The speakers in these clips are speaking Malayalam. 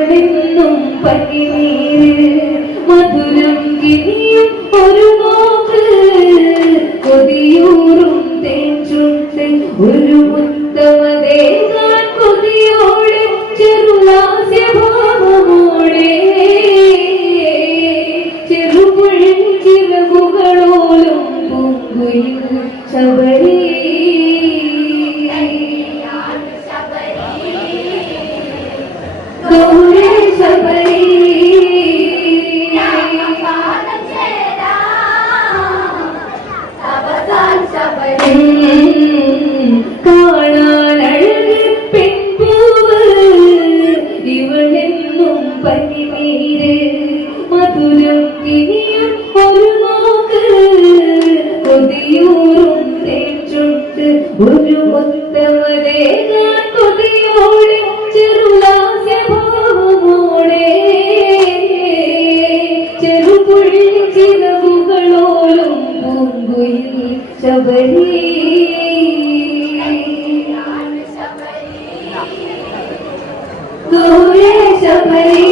മധുരമെന്നും പകിനീര് മധുരം കിനിയും ഒരു ശബരി ദൂരെ ശബരി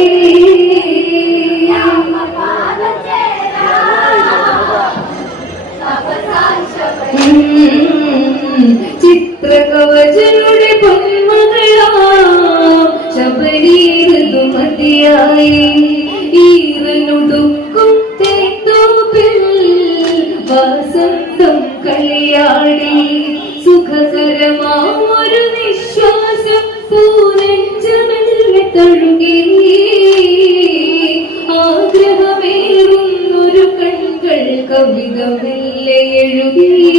ചിത്രകവചനുടെ പൊന്മകളാ ശബരീ ഋതുമതിയായി ഈറനുടും see.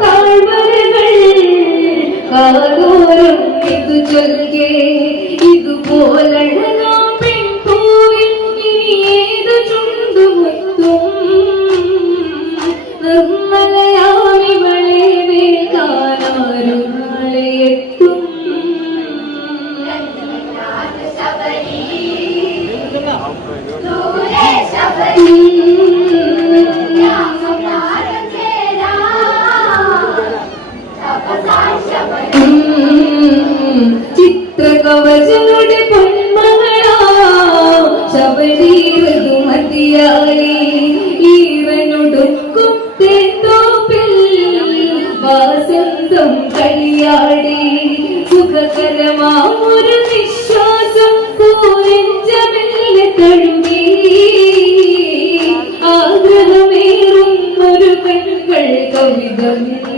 താഴ്വരകൾ ഇതുപോലെ പ്രജയുടെ പൊന്മകളാ ശബരി മതിയായി ഈവനൊടുക്കും തേന്തോപ്പിൽ വാസന്തം കളിയാടി. സുഖകരമാ വിശ്വാസം പൂരഞ്ചമില്ല തഴുകി. ആഗ്രഹമേറും ഒരു പെൺകൾ കവിതമില്ല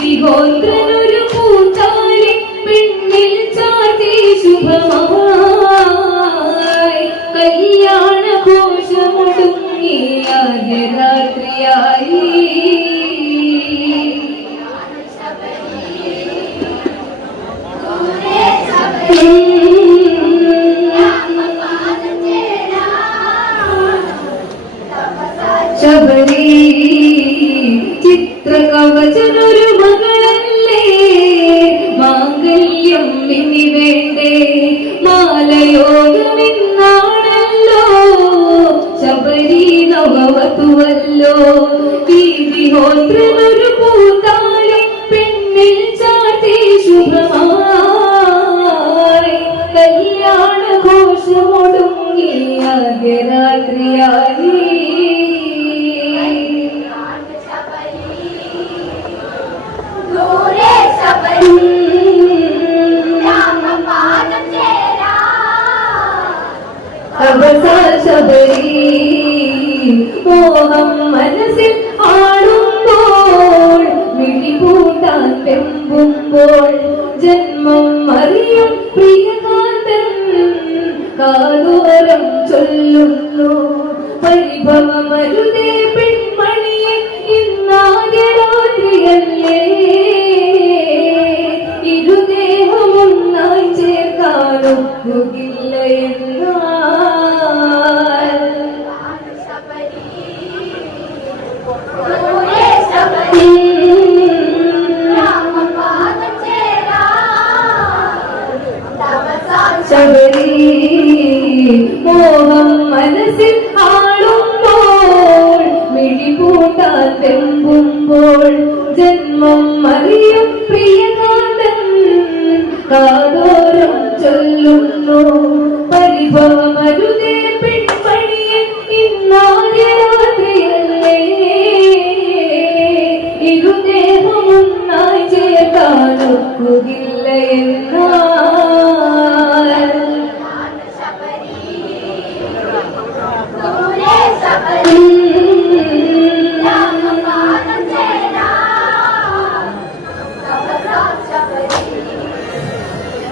വിഹോത്രനൊരു കൂട്ടാലെ പെണ്ണിൽ ചാർത്തി ശുഭമായി. കല്യാണ ഘോഷമൊടുങ്ങിയ രാത്രിയായി. ശബരി ചിത്ര കവചന ശബരി മോഹം മനസ്സിൽ ആടുമ്പോൾ മിഴിപൂട്ടാൻ വെമ്പുമ്പോൾ ജന്മം അറിയും പ്രിയകാന്തൻ കാതോരം ചൊല്ലുന്നു. പരിഭവമരുതേ പെൺമണിയെ ഇന്നാദ്യ രാത്രിയല്ലേ? ഇരുദേഹമൊന്നായി ചേർക്കാനും ചേർക്കാനൊക്കുകില്ല എന്നാൽ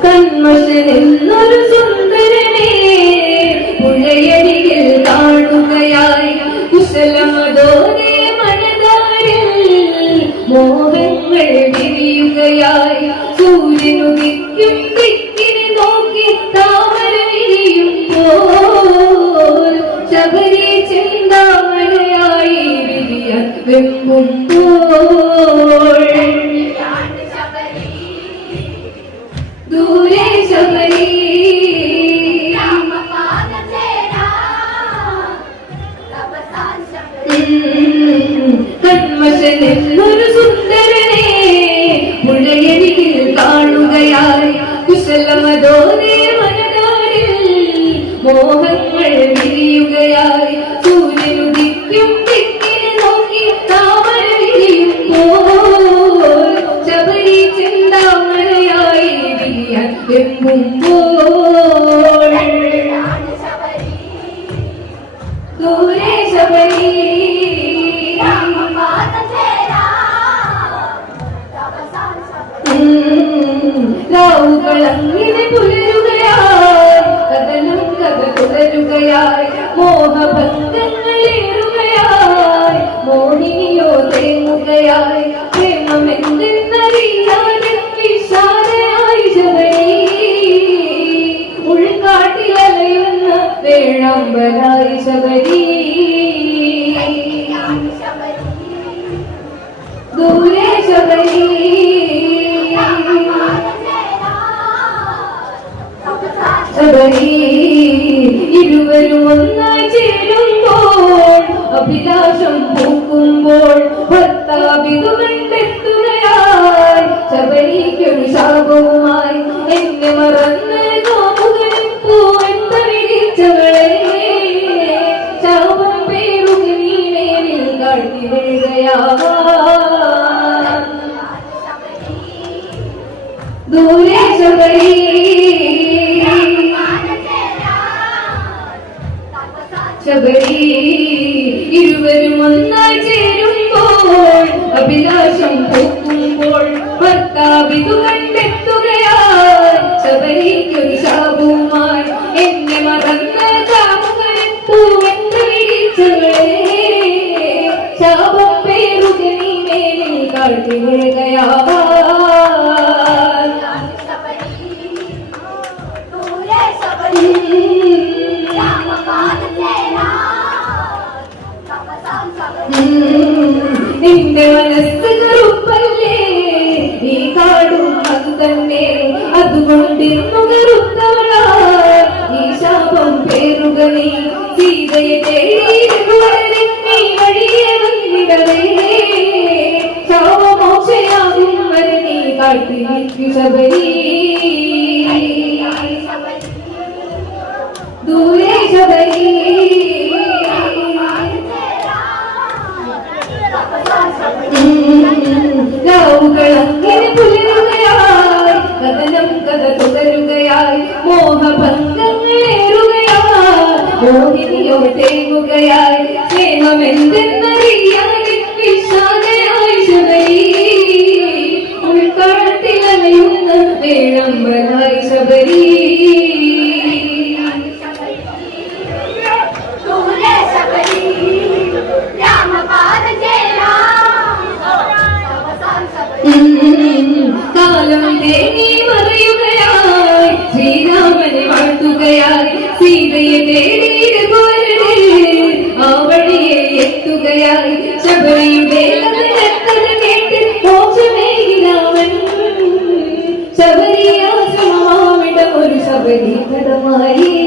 കന്മഷൻ എന്നൊരു സുന്ദരനെ പുഴയരികിൽ കാണുകയായി. കുശലമതോനെ മനതാരിൽ മോഹങ്ങൾ എന്നൊരു സുന്ദരനെ പുഴയരികിൽ കാണുകയായി. കുശലമതോനെ മനതാരിൽ മോഹങ്ങൾ വിരിയുകയായി. രാവുകൾ അങ്ങനെ പുലരുകയായി കഥനം കഥ തുടരുകയായി മോഹഭക്തങ്ങളേറുകയായി മോഹിനിയോ തേങ്ങുകയായി പ്രേമമെന്തെന്നറിയാതെ വിശാലയായി ശബരി ഉൾക്കാട്ടിലലയുന്ന വേഴമ്പലായി ശബരി. ശബരി ഇരുവരും ഒന്നായി ചേരുമ്പോൾ അഭിലാഷം പൂക്കുമ്പോൾ ഭർത്താവിതു കണ്ടെത്തുകയായി ശബരിക്കൊരു ശാപവുമായി ഭർത്താവിതു കണ്ടെത്തുകയായി ശബരിക്കൊരു ശാപവുമായി. എന്നെ മറന്ന് കാമുകൻ പൂവെന്ന് വിളിച്ചവളെ ശാപം പേരുക നീ മേലിൽ കാട്ടി വീഴുകയാ നിന്റെ മനസ്സ് ஈஷாபம் பேருகனே சீதையை தேடி நீ வழியே வந்துவிடவே சாபமோஷையாகும் வரை நீ காட்டி മോഹിനിയോ തേങ്ങുകയായി സ്നേഹമെന്തെന്നറിയാൻ വിശാലയായി ശബരി ഉൾക്കളത്തിലമയുന്ന വേണമ്പനായി ശബരി. കാലം തേങ്ങി ശബരി